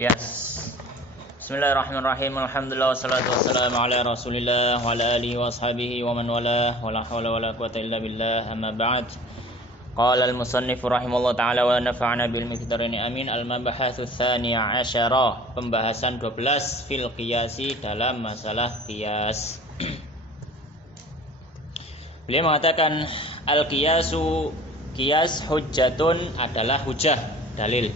Yes. Bismillahirrahmanirrahim. Alhamdulillah wassalatu wassalamu ala Rasulillah wa ala alihi wa ashabihi wa man walah. Wa la haula wa la quwwata illa billah. Amma ba'd. Qala al-musannif rahimahullah ta'ala wa nafa'ana bil miqdarini amin. Al-mabahatsu tsaniya asyara. Pembahasan 12 fil qiyasi dalam masalah qiyas. Beliau mengatakan al-qiyasu, qiyas hujjatun adalah hujjah, dalil.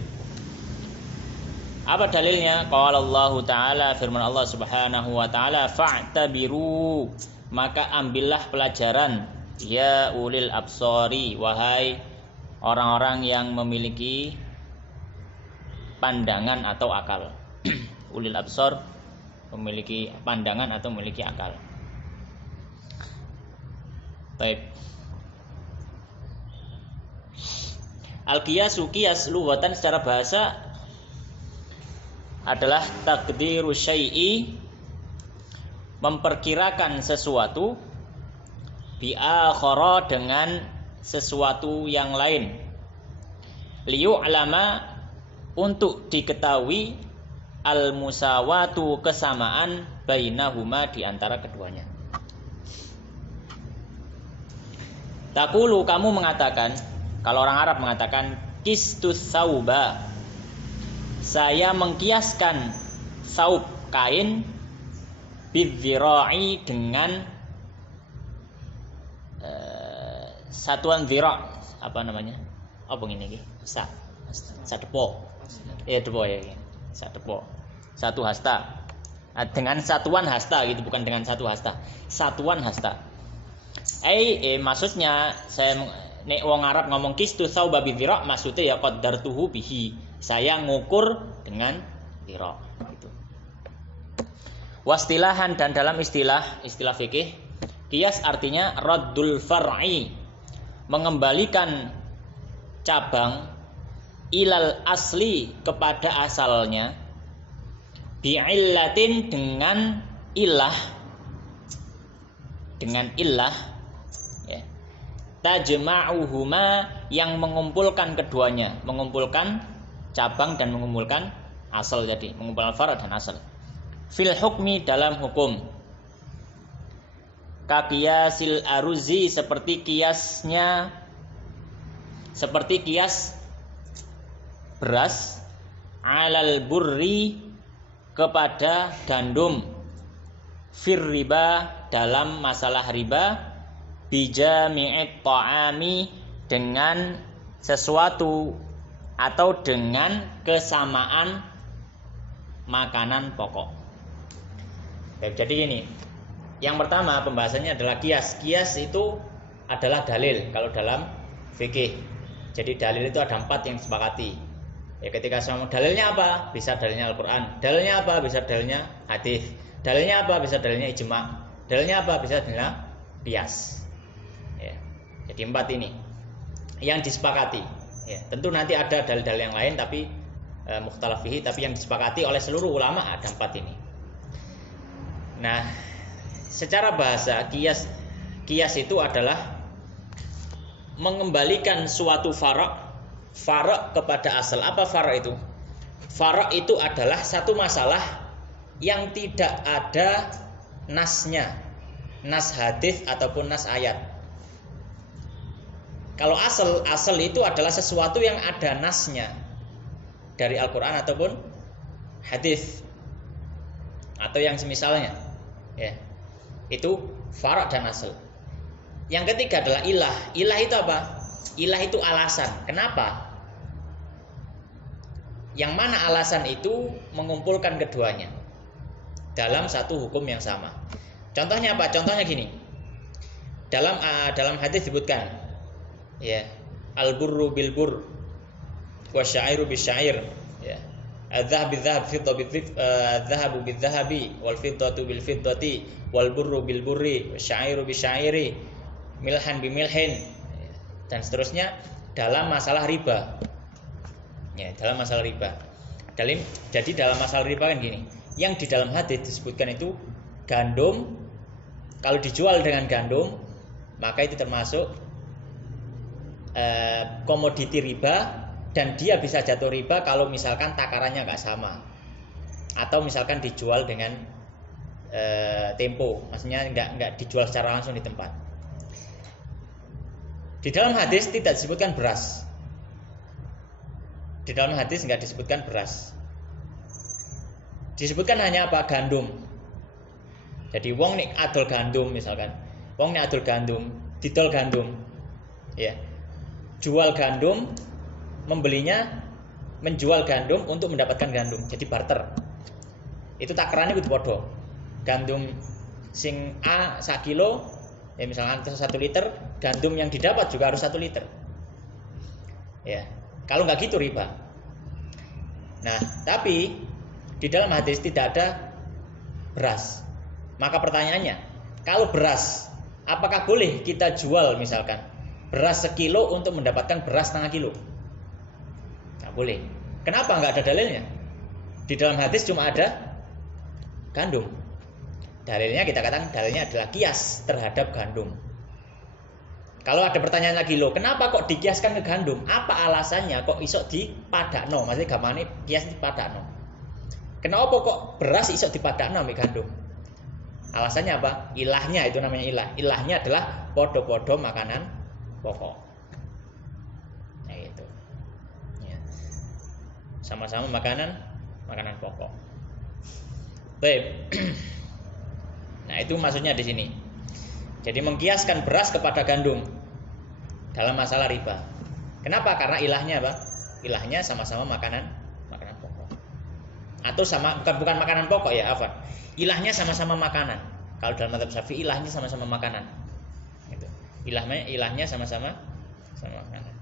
Apa dalilnya? Qala Allah Ta'ala, firman Allah Subhanahu wa Ta'ala, fa'tabiru, maka ambillah pelajaran, ya ulil absari, wahai orang-orang yang memiliki pandangan atau akal. Ulil absar, memiliki pandangan atau memiliki akal. Baik. Al-qiyasu, qiyas lughatan secara bahasa adalah taqdiru syai'i, memperkirakan sesuatu, bi akhara, dengan sesuatu yang lain, liyu'lama, untuk diketahui, al musawatu, kesamaan, bainahuma, di antara keduanya. Taqulu, kamu mengatakan, kalau orang Arab mengatakan qistus sauba, saya mengkiaskan saub, kain, bidzira'i, dengan satuan zira', apa namanya? Apa ngene iki? Sadepo. Ya depo ya. Sadepo. Satu hasta. Dengan satuan hasta gitu, bukan dengan satu hasta. Satuan hasta. Maksudnya saya nek wong Arab ngomong kistu sauba bidzira', maksudnya ya qaddartuhu bihi. Saya ngukur dengan zira', gitu. Wastilahan, dan dalam istilah fikih, qiyas artinya raddul far'i, mengembalikan cabang, ilal asli, kepada asalnya, bi'illatin, dengan illah, ya. Tajma'uhuma, yang mengumpulkan keduanya, mengumpulkan cabang dan mengumpulkan asal, jadi mengumpulkan far' dan asal. Fil hukmi, dalam hukum. Ka qiyasil aruzi, seperti kias beras, alal burri, kepada gandum, fir riba, dalam masalah riba, bijami'it ta'ami, dengan sesuatu atau dengan kesamaan makanan pokok. Jadi ini, yang pertama pembahasannya adalah qiyas. Qiyas itu adalah dalil kalau dalam fikih. Jadi dalil itu ada 4 yang disepakati. Ya, ketika saya mau dalilnya apa? Bisa dalilnya Al-Quran. Dalilnya apa? Bisa dalilnya hadis. Dalilnya apa? Bisa dalilnya ijma'. Dalilnya apa? Bisa dalilnya qiyas. Ya. Jadi 4 ini yang disepakati. Ya, tentu nanti ada dalil-dalil yang lain, tapi mukhtalaf fihi, tapi yang disepakati oleh seluruh ulama ada 4 ini. Nah, secara bahasa qiyas itu adalah mengembalikan suatu far' kepada asal. Apa far' itu? Far' itu adalah satu masalah yang tidak ada nasnya, nas hadis ataupun nas ayat. Kalau asal itu adalah sesuatu yang ada nasnya dari Al-Quran ataupun hadis atau yang semisalnya, ya. Itu far' dan asal. Yang ketiga adalah ilah. Ilah itu apa? Ilah itu alasan. Kenapa? Yang mana alasan itu mengumpulkan keduanya dalam satu hukum yang sama. Contohnya apa? Contohnya gini. Dalam hadis disebutkan, ya, al-burru bil burr wa syairu bis syair, ya, adz-dzahab bil-dzahab, fiddah bil-dhahabu bil-dhahabi, wal fiddatu bil fiddati, wal burru bil burri, wasyairu bis syairi, milhan bi milhin, dan seterusnya dalam masalah riba. Ya, dalam masalah riba. Jadi dalam masalah riba kan gini. Yang di dalam hadis disebutkan itu gandum, kalau dijual dengan gandum, maka itu termasuk komoditi riba, dan dia bisa jatuh riba kalau misalkan takarannya nggak sama. atau misalkan dijual dengan tempo, maksudnya nggak dijual secara langsung di tempat. Di dalam hadis tidak disebutkan beras. Di dalam hadis nggak disebutkan beras. Disebutkan hanya apa? Gandum. Jadi wong nek adol gandum misalkan. Wong nek adol gandum, didol gandum. Ya. Jual gandum, membelinya menjual gandum untuk mendapatkan gandum. Jadi barter. Itu takarannya kudu padha. Gandum sing A 1 kilo, ya misalkan 1 liter, gandum yang didapat juga harus 1 liter. Ya. Kalau nggak gitu riba. Nah, tapi di dalam hadis tidak ada beras. Maka pertanyaannya, kalau beras, apakah boleh kita jual misalkan beras 1 kilo untuk mendapatkan beras 0,5 kilo? Nggak boleh. Kenapa? Nggak ada dalilnya. Di dalam hadis cuma ada gandum. Dalilnya kita katakan dalilnya adalah kias terhadap gandum. Kalau ada pertanyaan lagi, loh, kenapa kok dikiaskan ke gandum? Apa alasannya kok iso dipadakno? Maksudnya gamane kias dipadakno. Kenapa kok beras iso dipadakno ambek gandum? Alasannya apa? Ilahnya, itu namanya ilah. Ilahnya adalah podo-podo makanan pokok. Nah itu. Ya. Sama-sama makanan pokok. Baik. Nah, itu maksudnya di sini. Jadi mengkiaskan beras kepada gandum dalam masalah riba. Kenapa? Karena ilahnya apa? Ilahnya sama-sama makanan pokok. Atau bukan makanan pokok ya, afwan. Ilahnya sama-sama makanan. Kalau dalam mazhab Syafi'i ilahnya sama-sama makanan. Gitu. Ilahnya sama-sama makanan.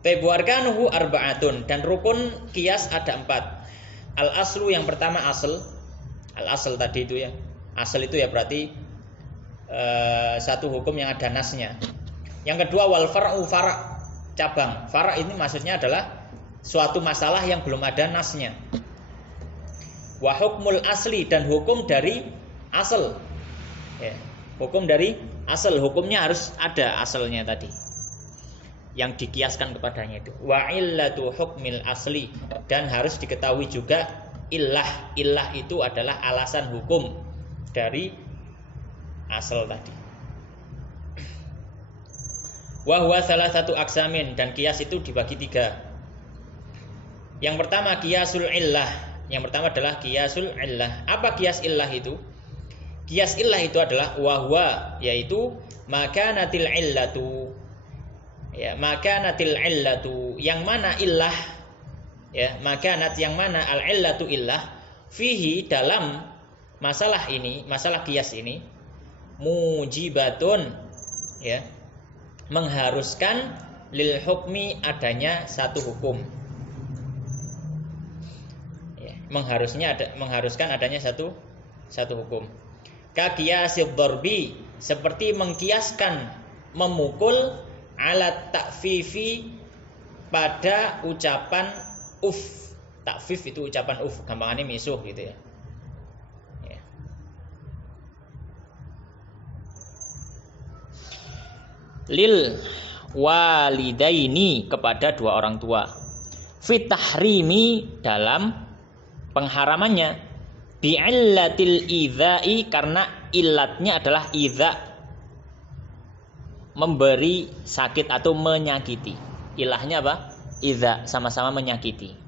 Tabuarkanuhu arba'atun, dan rukun kias ada 4. Al aslu yang pertama asal. Al asal tadi itu ya. Asal itu ya berarti satu hukum yang ada nasnya. Yang kedua wal far'u fara', cabang. Fara' ini maksudnya adalah suatu masalah yang belum ada nasnya. Wa hukmul asli, dan hukum dari asal. Ya, hukum dari asal, hukumnya harus ada asalnya tadi. Yang dikiaskan kepadanya itu. Wa illatu hukmil asli, dan harus diketahui juga illah. Illah itu adalah alasan hukum dari asal tadi. Wa huwa salah satu aksamin, dan kias itu dibagi 3. Yang pertama kiasul illah. Yang pertama adalah kiasul illah. Apa kias illah itu? Kias illah itu adalah wahwa, yaitu makanatil illatu. Ya, makanatil illatu, yang mana illah, ya, makanat yang mana al illatu illah fihi, dalam masalah ini, masalah kias ini, mujibatun, ya, mengharuskan lil hukmi, adanya satu hukum. Ya, mengharuskan adanya satu hukum. Ka qiyasid darbi, seperti mengkiaskan memukul, alat takfifi, pada ucapan uf. Takfif itu ucapan uf, gampangannya misuh gitu ya. Lil walidaini, kepada 2 orang tua. Fit tahrimi, dalam pengharamannya. Bi'illatil idzai, karena ilatnya adalah idza, memberi sakit atau menyakiti. Ilahnya apa? Idza, sama-sama menyakiti.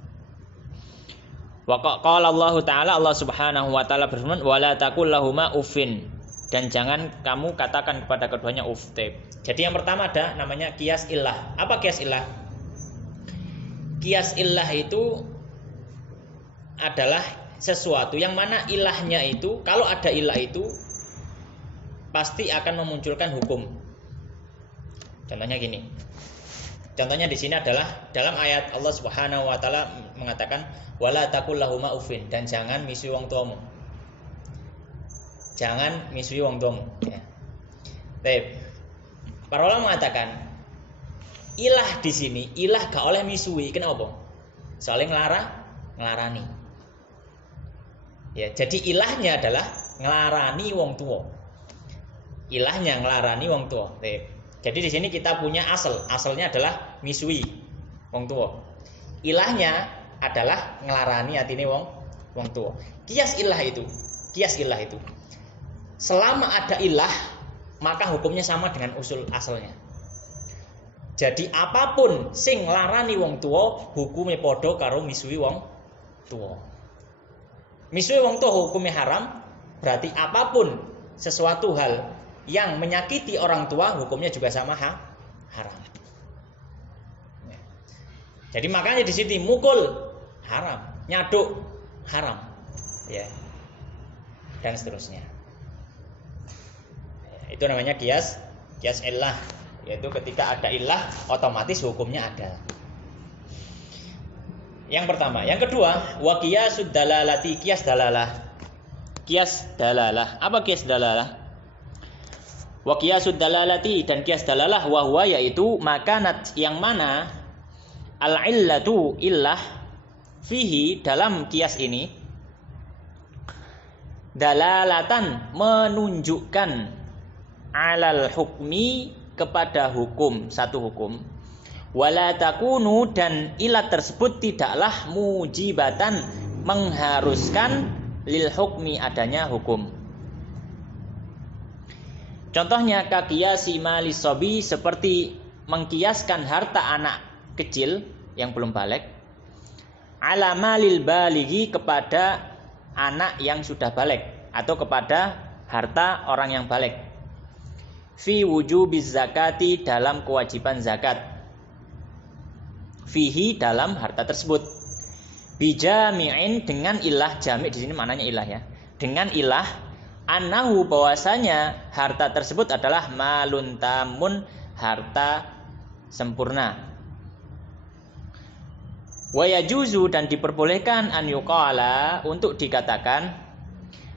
Wa qala Allah Ta'ala, Allah Subhanahu wa taala berfirman, wala taqul lahuma uffin, dan jangan kamu katakan kepada keduanya uff. Jadi yang pertama ada namanya kias illah. Apa kias illah? Kias illah itu adalah sesuatu yang mana ilahnya itu, kalau ada ilah itu pasti akan memunculkan hukum. Contohnya gini. Contohnya di sini adalah dalam ayat Allah Subhanahu wa taala mengatakan wala taqul lahuma uffin, dan jangan misui wong tuamu. Jangan misui wong tuamu, ya. Baik. Para ulama mengatakan ilah di sini, ilah gak oleh misui. Kenapa? Soalnya ngelarani. Ya, jadi ilahnya adalah ngelarani wong tua. Ilahnya ngelarani wong tua. Baik. Jadi di sini kita punya asal. Asalnya adalah misui wong tua. Ilahnya adalah nglarani atine wong tua. Kias ilah itu selama ada ilah maka hukumnya sama dengan usul asalnya. Jadi apapun sing nglarani wong tua hukumnya podo karo misuhi wong tua. Misuhi wong tua hukumnya haram, berarti apapun sesuatu hal yang menyakiti orang tua hukumnya juga sama haram. Jadi makanya di sini mukul haram, nyaduk haram, ya, dan seterusnya. Itu namanya kias illah, yaitu ketika ada illah otomatis hukumnya ada. Yang pertama, yang kedua, wa qiyasud dalalati, kias dalalah. Apa kias dalalah? Wa qiyasud dalalati, dan kias dalalah wa huwa yaitu makanat, yang mana al-illatu illah fihi, dalam kias ini dalalatan menunjukkan alal hukmi kepada hukum, satu hukum, wala takunu, dan ilat tersebut tidaklah mujibatan mengharuskan lil hukmi adanya hukum. Contohnya kakiyasi malisobi, seperti mengkiaskan harta anak kecil yang belum balik ala malil baligi, kepada anak yang sudah balik atau kepada harta orang yang balik, fi wujubiz zakati, dalam kewajiban zakat, fihi, dalam harta tersebut, bijami'in, dengan ilah, jami' di sini maknanya ilah ya, dengan ilah, annahu, bahwasanya harta tersebut adalah malun tamun, harta sempurna. Wa yajuzu, dan diperbolehkan, an yuqala, untuk dikatakan,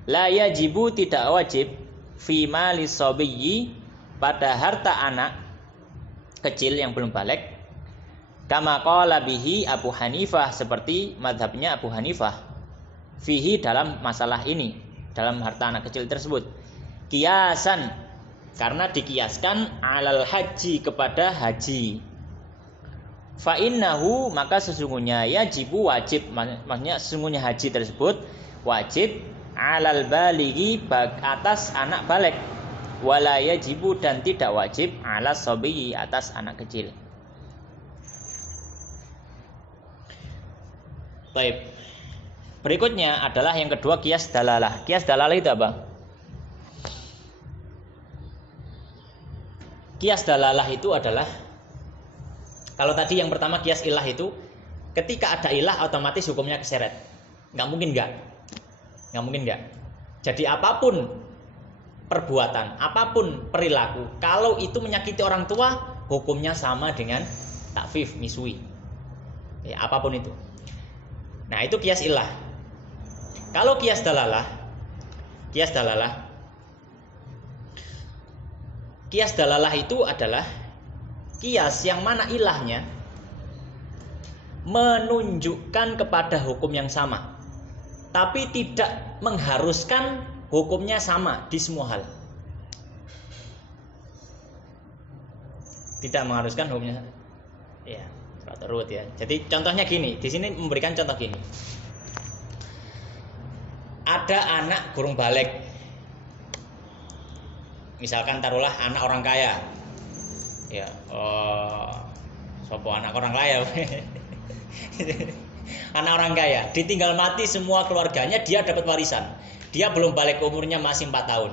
la yajibu, tidak wajib, fi mali sabiyyi, pada harta anak kecil yang belum balik, kama qala bihi Abu Hanifah, seperti madhabnya Abu Hanifah, fihi, dalam masalah ini, dalam harta anak kecil tersebut, kiasan, karena dikiaskan, alal haji, kepada haji, fa innahu, maka sesungguhnya, yajibu, wajib, maksudnya sesungguhnya haji tersebut wajib, alal baligi, atas anak balik, wala yajibu, dan tidak wajib, alas sobi, atas anak kecil. Baik. Berikutnya adalah yang kedua, kias dalalah. Kias dalalah itu apa? Kias dalalah itu adalah, kalau tadi yang pertama kias ilah itu, ketika ada ilah otomatis hukumnya keseret. Nggak mungkin nggak. Jadi apapun perbuatan, apapun perilaku, kalau itu menyakiti orang tua, hukumnya sama dengan takfif, miswi. Ya, apapun itu. Nah, itu kias ilah. Kalau kias dalalah itu adalah kias yang mana ilahnya menunjukkan kepada hukum yang sama, tapi tidak mengharuskan hukumnya sama di semua hal. Tidak mengharuskan hukumnya, ya, terus ya. Jadi contohnya gini, di sini memberikan contoh gini. Ada anak gurung balik, misalkan taruhlah anak orang kaya. Ya, sopo anak orang kaya. Anak orang kaya, ditinggal mati semua keluarganya, dia dapat warisan. Dia belum balik, umurnya masih 4 tahun.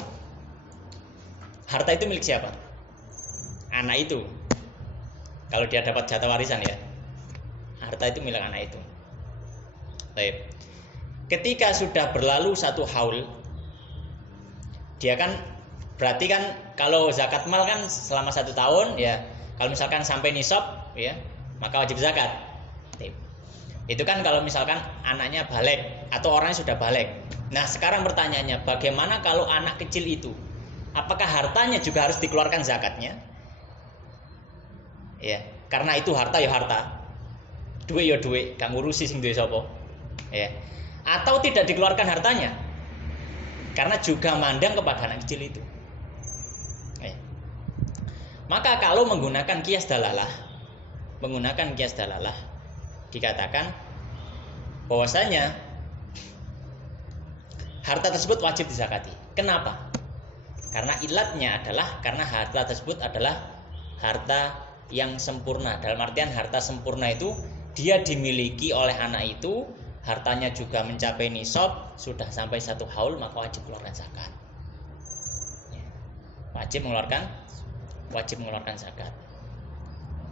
Harta itu milik siapa? Anak itu. Kalau dia dapat jatah warisan ya, harta itu milik anak itu. Baik. Ketika sudah berlalu 1 haul, dia kan berarti kan kalau zakat mal kan selama 1 tahun ya, kalau misalkan sampai nisab ya, maka wajib zakat. Itu kan kalau misalkan anaknya balik atau orangnya sudah balik. Nah, sekarang pertanyaannya, bagaimana kalau anak kecil itu? Apakah hartanya juga harus dikeluarkan zakatnya? Ya, karena itu harta ya harta. Duit ya duit, gak ngurusi sing duwe sapa. Ya. Atau tidak dikeluarkan hartanya? Karena juga mandang kepada anak kecil itu. Maka kalau menggunakan kias dalalah, dikatakan bahwasanya harta tersebut wajib dizakati. Kenapa? Karena ilatnya adalah karena harta tersebut adalah harta yang sempurna. Dalam artian harta sempurna itu dia dimiliki oleh anak itu, hartanya juga mencapai nisab, sudah sampai 1 haul, maka wajib mengeluarkan zakat. Wajib mengeluarkan zakat.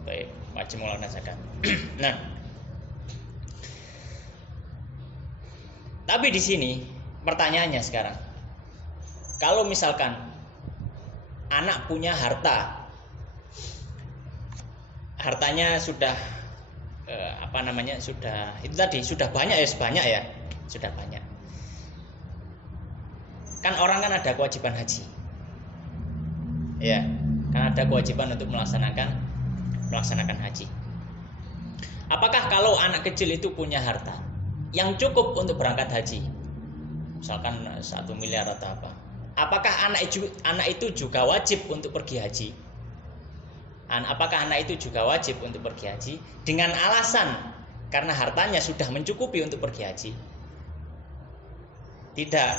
Baik, wajib mengeluarkan zakat. Nah, tapi di sini pertanyaannya sekarang, kalau misalkan anak punya hartanya sudah sudah banyak ya, sudah banyak. Kan orang kan ada kewajiban haji, ya, kan ada kewajiban untuk melaksanakan haji. Apakah kalau anak kecil itu punya harta yang cukup untuk berangkat haji, misalkan 1 miliar atau apa, apakah anak itu juga wajib untuk pergi haji? Apakah anak itu juga wajib untuk pergi haji dengan alasan karena hartanya sudah mencukupi untuk pergi haji? Tidak,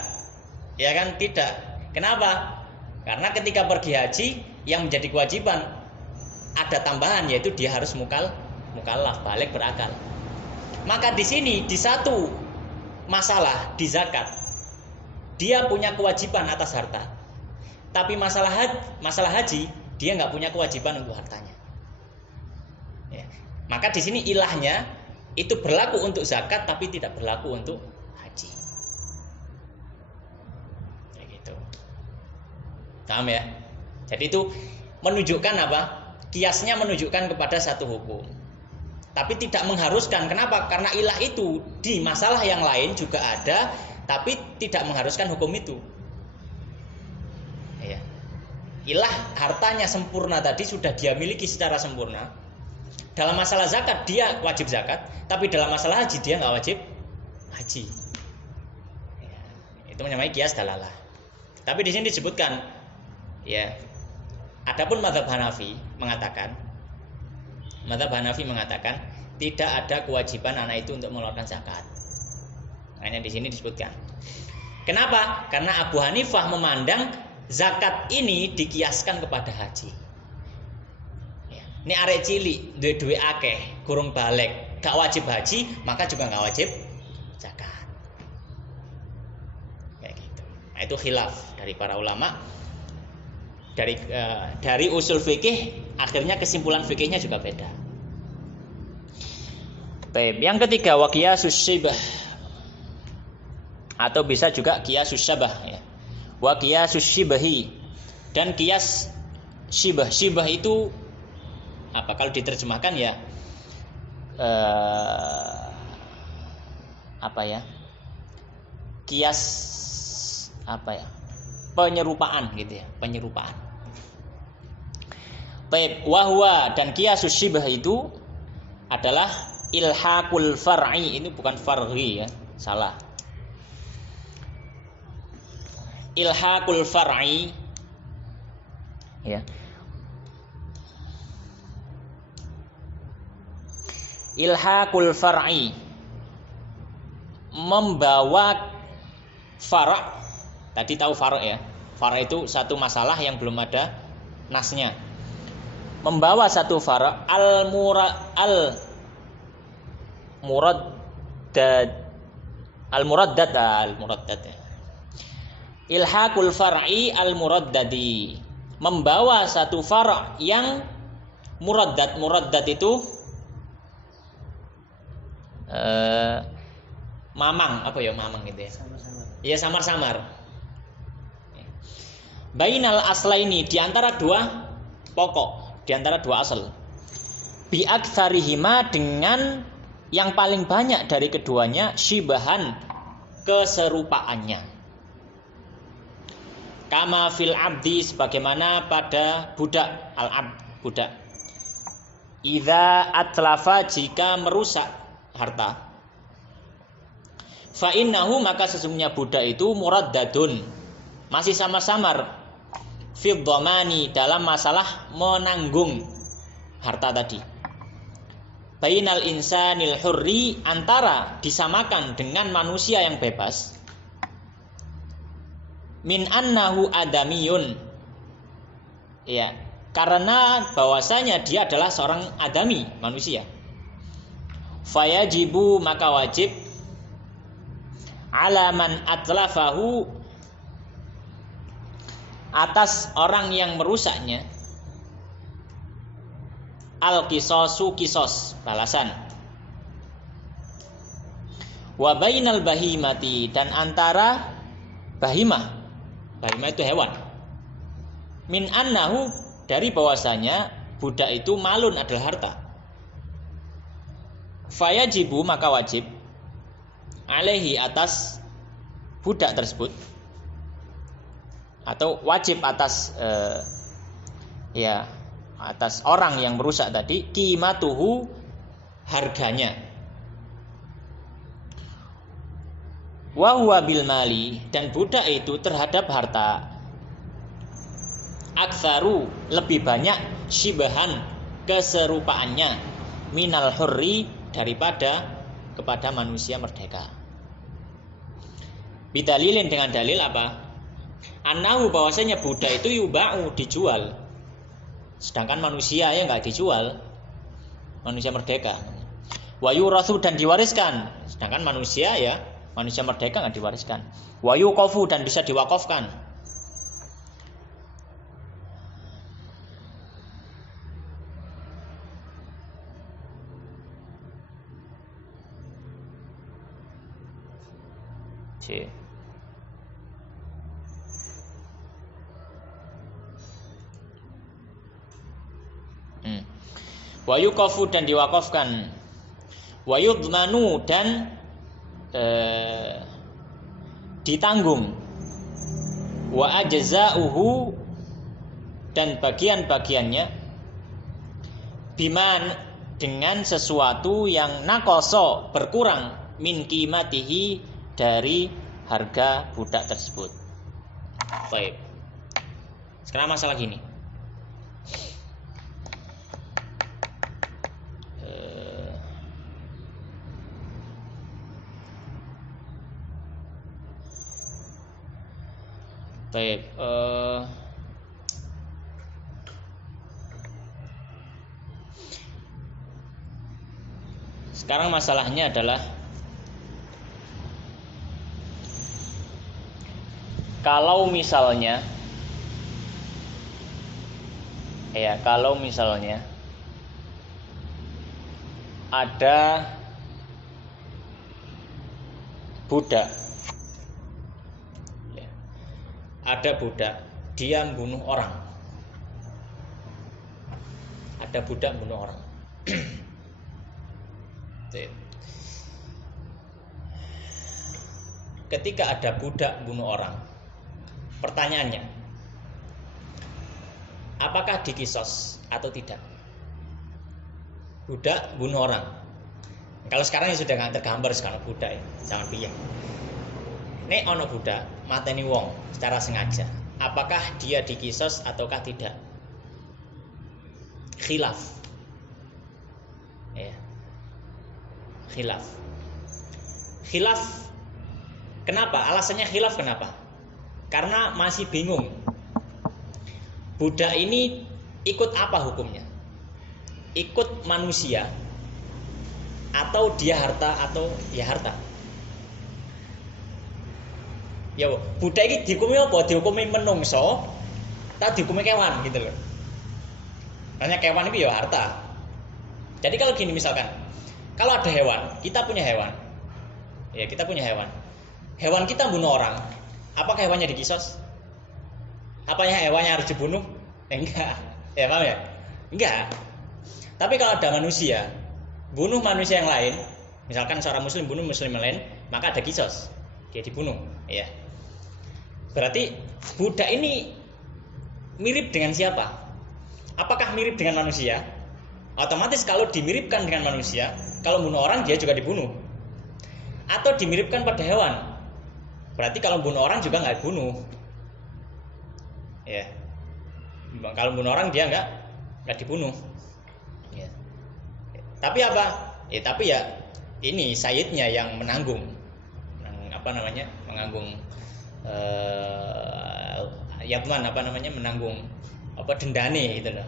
ya kan, tidak. Kenapa? Karena ketika pergi haji yang menjadi kewajiban ada tambahan, yaitu dia harus mukallaf, balik berakal. Maka di sini di satu masalah di zakat dia punya kewajiban atas harta, tapi masalah haji dia nggak punya kewajiban untuk hartanya. Ya. Maka di sini ilahnya itu berlaku untuk zakat tapi tidak berlaku untuk haji. Kayak gitu. Paham ya? Jadi itu menunjukkan apa? Kiasnya menunjukkan kepada satu hukum. Tapi tidak mengharuskan. Kenapa? Karena ilah itu di masalah yang lain juga ada, tapi tidak mengharuskan hukum itu. Ya. Ilah hartanya sempurna tadi sudah dia miliki secara sempurna. Dalam masalah zakat dia wajib zakat, tapi dalam masalah haji dia nggak wajib haji. Ya. Itu namanya kias dalalah. Tapi di sini disebutkan, ya. Adapun mazhab Hanafi mengatakan tidak ada kewajiban anak itu untuk mengeluarkan zakat. Hanya di sini disebutkan. Kenapa? Karena Abu Hanifah memandang zakat ini dikiaskan kepada haji. Ya. Ini arek cilik, duwe akeh, kurung balik, gak wajib haji, maka juga gak wajib zakat. Kayak gitu. Nah, itu khilaf dari para ulama. Dari usul fikih, akhirnya kesimpulan fikihnya juga beda. Baik, yang ketiga wa qiyasus syibah, atau bisa juga qiyasus syabah, ya. Wa qiyasus syibahi, dan qiyas syibah. Syibah itu apa? Kalau diterjemahkan ya apa ya? Qiyas apa ya? Penyerupaan gitu ya, penyerupaan. Baik, wahwa, dan qiyasus syibah itu adalah ilhaqul far'i, ini bukan far'i ya, salah. Ilhaqul far'i, ya. Ilhaqul far'i, membawa far'. Tadi tahu far' ya. Far' itu satu masalah yang belum ada nasnya. Membawa satu far' al-muraddad ya. Ilhaqul far'i al-muraddadi, membawa satu far' yang muraddad itu mamang, apa ya, mamang gitu ya. Iya, samar-samar. Bainal aslaini, di antara dua pokok, di antara dua asal. Bi aktsarihima, dengan yang paling banyak dari keduanya, syibahan, keserupaannya. Kama fil abdi, sebagaimana pada budak, al-abd, budak. Idza atlafa, jika merusak harta. Fa innahu, maka sesungguhnya budak itu muraddadun, masih samar-samar, fid dhamani, dalam masalah menanggung harta tadi. bainal insanil hurri, antara disamakan dengan manusia yang bebas, min annahu adamiyun, ya, karena bahwasanya dia adalah seorang adami, manusia. Fayajibu, maka wajib, alaman atlafahu, atas orang yang merusaknya, al-qisasu, kisos, balasan. Wa bainal bahimati, dan antara bahimah itu hewan, min annahu, dari bahwasanya budak itu malun, adalah harta. Fayajibu, maka wajib, alaihi, atas budak tersebut, atau wajib atas atas orang yang merusak tadi, qimatuhu, harganya. Wa huwa bil mali, dan budak itu terhadap harta, aktsaru, lebih banyak, syibahan, keserupaannya, minal hurri, daripada kepada manusia merdeka. Bidalilin, dengan dalil apa? Annahu, bahwasanya budak itu yuba'u, dijual, sedangkan manusia ya nggak dijual, manusia merdeka. Wa yurathu, dan diwariskan, sedangkan manusia merdeka nggak diwariskan. Wa yuqafu, dan bisa diwakafkan. C. Wa yuqafu, dan diwakafkan. Wa yudmanu, dan ditanggung. Wa ajza'uhu, dan bagian-bagiannya, biman, dengan sesuatu yang nakoso, berkurang, min qimatihi, dari harga budak tersebut. Baik. Sekarang masalah gini. Baik. Sekarang masalahnya adalah kalau misalnya ada budak, dia membunuh orang. Ada budak membunuh orang. Ketika ada budak membunuh orang, pertanyaannya, apakah dikisos atau tidak? Budak bunuh orang. Kalau sekarang ya sudah nggak tergambar sekarang budak, jangan piye. Nek ono budak mateni wong secara sengaja, apakah dia dikisos ataukah tidak? Khilaf. Ya. Khilaf. Kenapa? Alasannya khilaf kenapa? Karena masih bingung. Budak ini ikut apa hukumnya? Ikut manusia atau dia harta atau ya harta? Ya, budak ini dihukumi apa? Dihukumi menungso, tak dihukumi kewan gitu loh. Karena kewan itu ya harta. Jadi kalau gini misalkan, kalau ada hewan, kita punya hewan. Ya, kita punya hewan. Hewan kita bunuh orang. Apakah hewannya dikisos? Apanya hewannya harus dibunuh? Enggak. Ya paham ya? Enggak. Tapi kalau ada manusia bunuh manusia yang lain, misalkan seorang muslim bunuh muslim yang lain, maka ada kisos. Dia dibunuh, ya. Berarti budak ini mirip dengan siapa? Apakah mirip dengan manusia? Otomatis kalau dimiripkan dengan manusia, kalau bunuh orang dia juga dibunuh. Atau dimiripkan pada hewan. Berarti kalau bunuh orang juga nggak dibunuh. Ya. Kalau bunuh orang dia nggak dibunuh. Ya. Tapi apa? Tapi ya ini sayyidnya yang menanggung menanggung menanggung dendane gitu loh.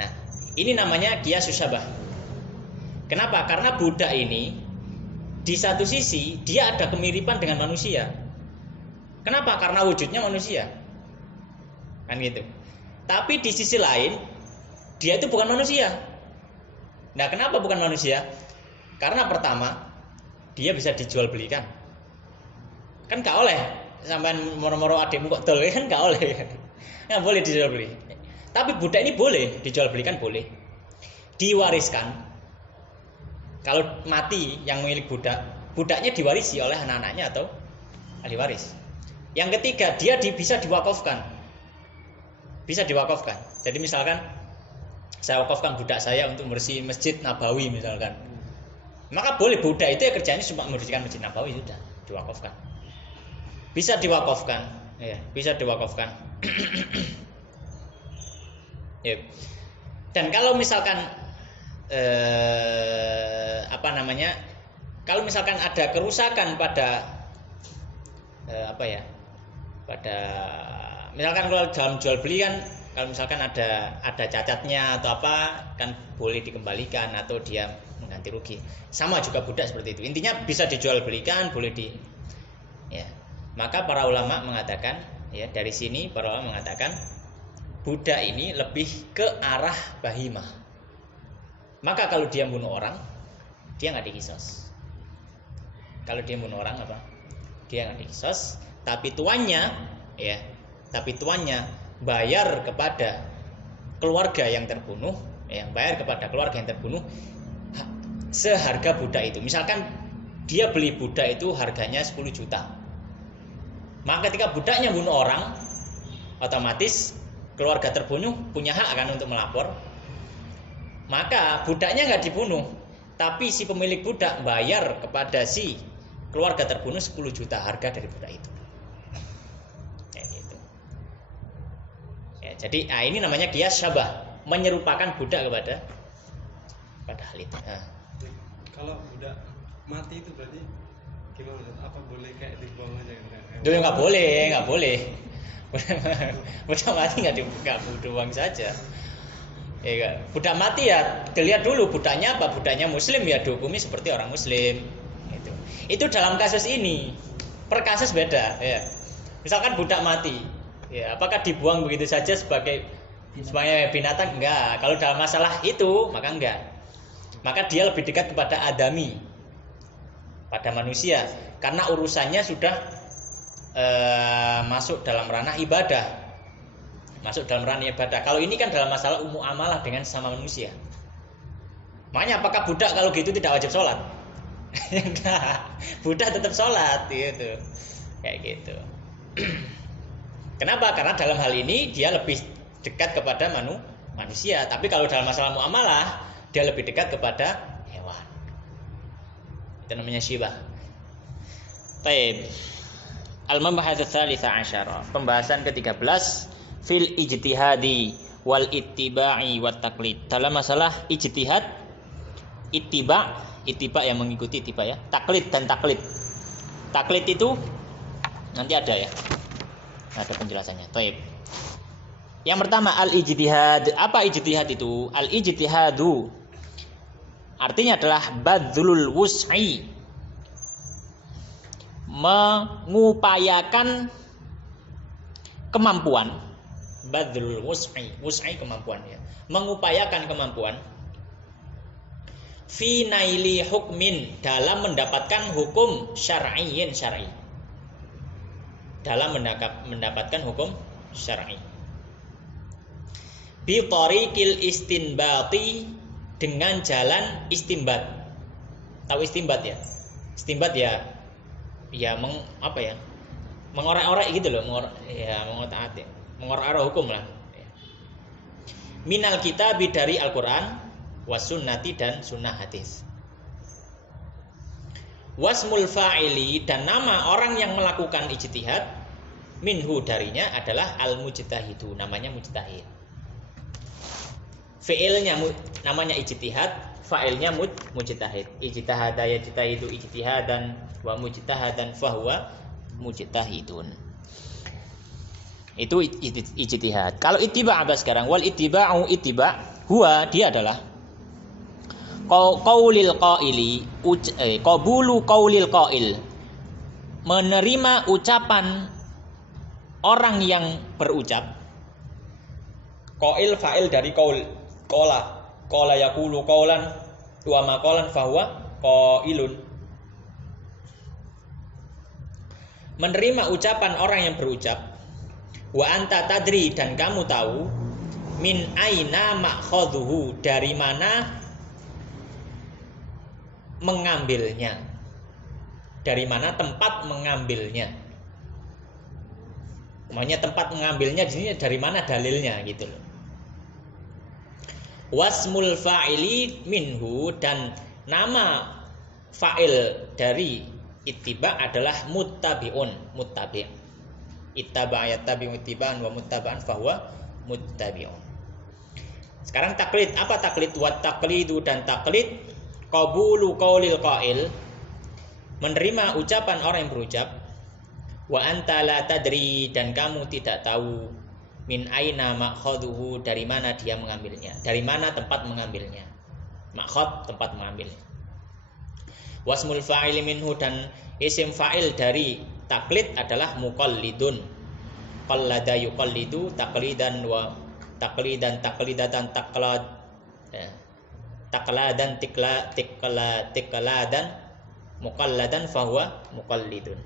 Nah, ini namanya qiyas syabah. Kenapa? Karena budak ini di satu sisi dia ada kemiripan dengan manusia. Kenapa? Karena wujudnya manusia. Kan gitu. Tapi di sisi lain dia itu bukan manusia. Nah, kenapa bukan manusia? Karena pertama dia bisa dijual belikan. Kan gak oleh sampean moro-moro adikmu kok dol kan gak oleh. Nggak boleh dijual beli. Tapi budak ini boleh dijual belikan, boleh. Diwariskan. Kalau mati yang milik budak, budaknya diwarisi oleh anak-anaknya atau ahli waris. Yang ketiga, dia bisa diwakafkan. Bisa diwakafkan. Jadi misalkan saya wakafkan budak saya untuk membersih Masjid Nabawi misalkan. Maka boleh budak itu ya kerjanya cuma membersihkan Masjid Nabawi, sudah diwakafkan. Bisa diwakafkan, ya, bisa diwakafkan. Ya. Dan kalau misalkan kalau misalkan ada kerusakan pada misalkan kalau dalam jual beli kan, kalau misalkan ada cacatnya atau apa kan boleh dikembalikan atau dia mengganti rugi. Sama juga budak seperti itu. Intinya bisa dijual belikan, boleh ya. Maka para ulama mengatakan, ya, dari sini para ulama mengatakan budak ini lebih ke arah bahimah. Maka kalau dia bunuh orang, dia nggak dikisos. Kalau dia bunuh orang apa? Dia nggak dikisos. Tapi tuannya bayar kepada keluarga yang terbunuh, seharga budak itu. Misalkan dia beli budak itu harganya 10 juta. Maka ketika budaknya bunuh orang, otomatis keluarga terbunuh punya hak kan untuk melapor. Maka budaknya nggak dibunuh, tapi si pemilik budak bayar kepada si keluarga terbunuh 10 juta harga dari budak itu. Kayak gitu. Ya, jadi ini namanya qiyas syabah, menyerupakan budak kepada hal itu. Kalau budak mati itu berarti gimana? Apa boleh kayak dibuang aja? Dulu nggak boleh. Budak mati nggak dibuang saja. Ya, budak mati ya dilihat dulu budaknya apa, budaknya muslim ya dihukumi seperti orang muslim. Itu dalam kasus ini. Per kasus beda. Ya. Misalkan budak mati, ya apakah dibuang begitu saja sebagai binatang? Enggak. Kalau dalam masalah itu maka enggak. Maka dia lebih dekat kepada adami, pada manusia, karena urusannya sudah masuk dalam ranah ibadah. Kalau ini kan dalam masalah muamalah dengan sesama manusia. Makanya apakah budak kalau gitu tidak wajib sholat? Enggak, budak tetap sholat gitu. Kayak gitu. Kenapa? Karena dalam hal ini dia lebih dekat kepada manusia. Tapi kalau dalam masalah muamalah dia lebih dekat kepada hewan. Itu namanya syibah. Taib. Al-mabahats ats-tsalitsah asyara. Pembahasan ke-13 fil ijtihadi wal ittiba'i wat taqlid. Dalam masalah ijtihad, ittiba yang mengikuti ittiba ya. Taklid dan taklid. Taklid itu nanti ada ya. Ada penjelasannya. Taib. Yang pertama al-ijtihad. Apa ijtihad itu? Al-ijtihadu artinya adalah badzulul wus'i, mengupayakan kemampuan. Badzulul wus'i kemampuan ya. Mengupayakan kemampuan fi naili hukmin, dalam mendapatkan hukum syar'i. Dalam mendapatkan hukum syar'i. Bi tariqil istinbati, dengan jalan istimbat. Tahu istimbat ya? Istimbat ya mengorek-orek gitu loh, mengorek-orek hukum lah. Minal kitab, dari Al-Qur'an, was sunnati, dan sunnah hadis. Wasmul fa'ili, dan nama orang yang melakukan ijtihad, minhu, darinya adalah al-mujtahidu, namanya mujtahid. fi'ilnya namanya ijtihad, fa'ilnya mujtahid. Ijtihada yajtahidu ijtihadan wa mujtahadan fahuwa mujtahidun. Itu ijtihad. Kalau ittiba' apa sekarang? Wal ittiba'u ittiba' huwa dia adalah qaulil qaili qabulu qaulil qail, menerima ucapan orang yang berucap. Qail fa'il dari qaul. Qala yaqulu qaulan wa ma qaulan fahuwa qailun. Menerima ucapan orang yang berucap. Wa anta tadri, dan kamu tahu, min aina ma'khadhuhu, dari mana mengambilnya, dari mana tempat mengambilnya. Makanya tempat mengambilnya di sini dari mana dalilnya gitu loh. Wasmul fa'ili minhu, dan nama fa'il dari ittiba adalah muttabi'un, muttabi'. Ittaba yattabi'u ittiba'an wa muttaba'an fahuwa muttabi'un. Sekarang taklid. Apa taklid? Wa taqlidu, dan taklid qabulu qaulil qail, menerima ucapan orang yang berucap. Wa anta la tadri, dan kamu tidak tahu, min aina ma'khadhuhu, dari mana dia mengambilnya, dari mana tempat mengambilnya. Ma'khad, tempat mengambilnya. Wasmul fa'ili minhu, dan isim fa'il dari taklid adalah muqallidun. Qallada yuqallidu taqlidan wa taqlidan taqlidatan taqlad, taqladan tiqladan muqalladan fahuwa muqallidun.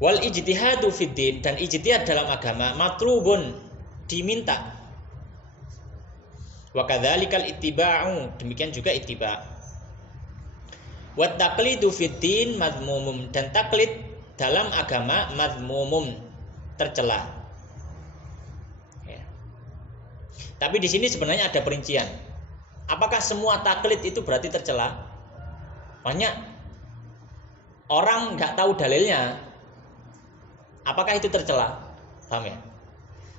Wal ijtihadu fid din, dan ijtihad dalam agama matlubun, diminta. Wa kadzalikal ittiba'u, demikian juga ittiba'. Wa taqlidu fid din madmumum, dan taklid dalam agama madmumum, tercela. Ya. Tapi di sini sebenarnya ada perincian. Apakah semua taklid itu berarti tercela? Banyak orang nggak tahu dalilnya. Apakah itu tercela? Paham ya?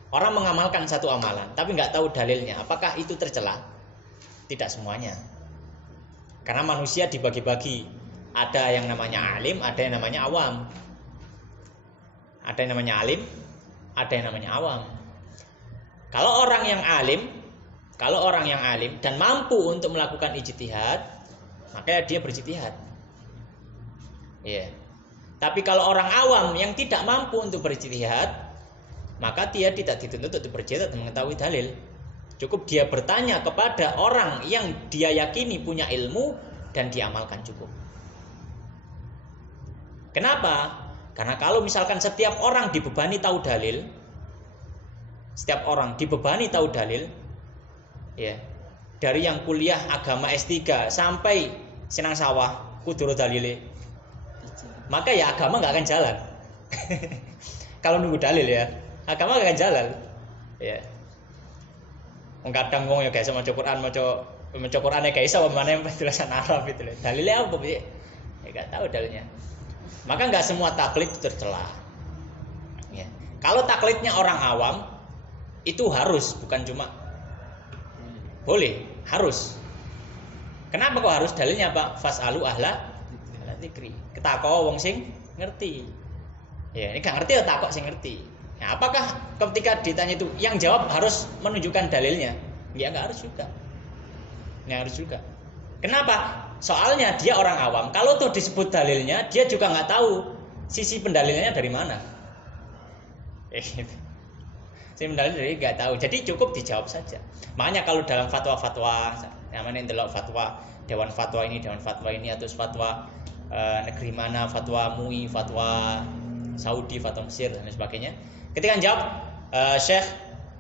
Orang mengamalkan satu amalan tapi nggak tahu dalilnya. Apakah itu tercela? Tidak semuanya. Karena manusia dibagi-bagi. Ada yang namanya alim, ada yang namanya awam. Ada yang namanya alim, ada yang namanya awam. Kalau orang yang alim dan mampu untuk melakukan ijtihad, maka dia berijtihad. Iya. Tapi kalau orang awam yang tidak mampu untuk berijtihad, maka dia tidak dituntut untuk berijtihad dan mengetahui dalil. Cukup dia bertanya kepada orang yang dia yakini punya ilmu dan diamalkan, cukup. Kenapa? Karena kalau misalkan setiap orang dibebani tahu dalil, ya, dari yang kuliah agama S3 sampai Sinang Sawah kudu dalile, maka ya agama nggak akan jalan. Kalau nunggu dalil ya, agama nggak akan jalan. Ya. Kadang wong ya guys maca Quran, maca Qurane guys apa mana tulisan Arab itu. Dalilnya apa piye? Ya enggak tahu dalilnya. Maka enggak semua taklid itu tercela. Ya. Kalau taklidnya orang awam itu harus, bukan cuma boleh, harus. Kenapa kok harus? Dalilnya apa? Fasalu ahla dzikri. Ketakok wong sing ngerti. Ya, ini gak ngerti ya takok sing ngerti. Nah, apakah ketika ditanya itu yang jawab harus menunjukkan dalilnya? Ya enggak harus juga. Enggak harus juga. Kenapa? Soalnya dia orang awam. Kalau tuh disebut dalilnya, dia juga nggak tahu sisi pendalilnya dari mana. Sisi pendalilnya dari nggak tahu. Jadi cukup dijawab saja. Makanya kalau dalam fatwa-fatwa, namanya delok fatwa Dewan Fatwa ini atau fatwa negeri mana, fatwa MUI, fatwa Saudi, fatwa Mesir dan sebagainya. Ketika jawab, Syekh,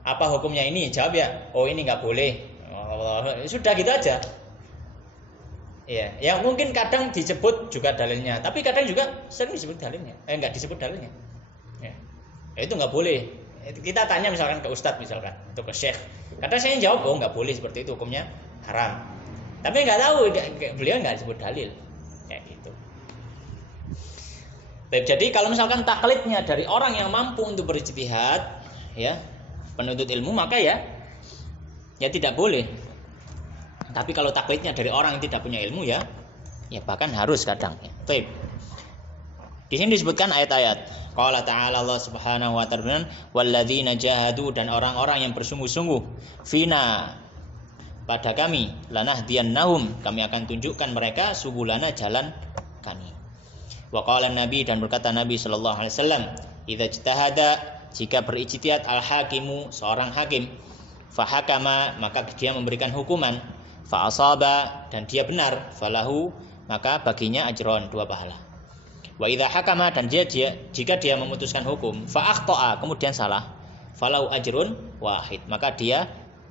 apa hukumnya ini? Jawab ya, oh ini nggak boleh. Sudah gitu aja. Iya, ya mungkin kadang disebut juga dalilnya, tapi kadang juga sering disebut dalilnya, nggak disebut dalilnya. Ya, itu nggak boleh. Kita tanya misalkan ke ustadz misalkan, atau ke syekh, kadang saya jawab, oh nggak boleh seperti itu, hukumnya haram. Tapi nggak tahu, beliau nggak disebut dalil, kayak gitu. Jadi kalau misalkan taklidnya dari orang yang mampu untuk berijtihad, ya, penuntut ilmu, maka ya tidak boleh. Tapi kalau taklidnya dari orang yang tidak punya ilmu ya bahkan harus kadang. Baik. Di sini disebutkan ayat-ayat. Qala ta'ala, Allah Subhanahu wa ta'ala, walladzina jahadu, dan orang-orang yang bersungguh-sungguh, fina, pada kami, lanahdiyannahum, kami akan tunjukkan mereka subulana, jalan kami. Wa qala Nabi, dan berkata Nabi sallallahu alaihi wasallam, idza ijtahada, jika berijtihad al-hakimu, seorang hakim, fahakama, maka dia memberikan hukuman, fa asaba, dan dia benar, falahu, maka baginya ajron, 2 pahala. Wa idza hakama, dan jika dia memutuskan hukum, fa akhta'a, kemudian salah, falahu ajrun wahid, maka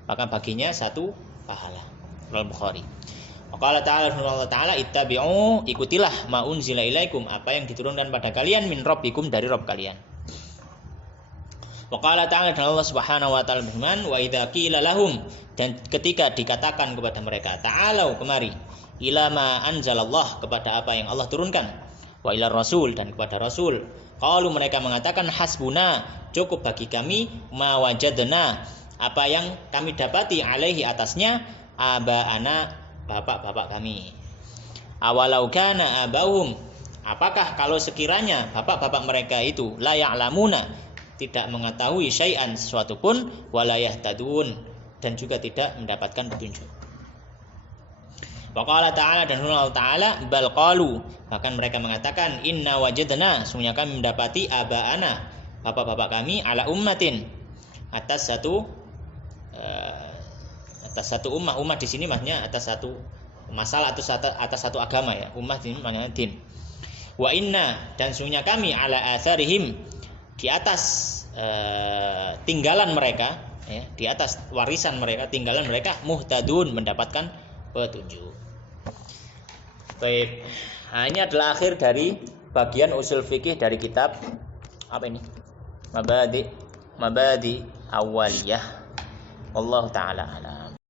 baginya 1 pahala. Al-Bukhari. Wa qala ta'ala, Allah Ta'ala, ittabi'u, ikutilah ma unzila ilaikum, apa yang diturunkan pada kalian, min rabbikum, dari Rabb kalian. Wa qala ta'ala, dan Allah Subhanahu wa ta'ala berfirman, wa idza qila lahum, dan ketika dikatakan kepada mereka, ta'alau, kemari, ila ma anzalallah, kepada apa yang Allah turunkan, wa ila rasul, dan kepada rasul, qalu, mereka mengatakan, hasbuna, cukup bagi kami, ma wajadna, apa yang kami dapati, alaihi, atasnya, abaana, bapak-bapak kami. Awalau kana abahum, apakah kalau sekiranya bapak-bapak mereka itu la ya'lamuna, tidak mengetahui syai'an, sesuatu pun, wala yahtadun, dan juga tidak mendapatkan petunjuk. Wa qala ta'ala, dan Allah Ta'ala, bal qalu, bahkan mereka mengatakan, inna wajadna, sungguhnya kami mendapati abaana, bapak-bapak kami, ala ummatin, atas satu ummah di sini maksudnya atas satu masalah, atau atas satu agama ya. Ummah ini maknanya din. Wa inna, dan sungguhnya kami, ala atharihim, di atas tinggalan mereka ya, di atas warisan mereka, tinggalan mereka, muhtadun, mendapatkan petunjuk. Baik, nah, ini adalah akhir dari bagian usul fikih dari kitab apa ini? Mabadi awaliyah. Wallahu ta'ala a'lam.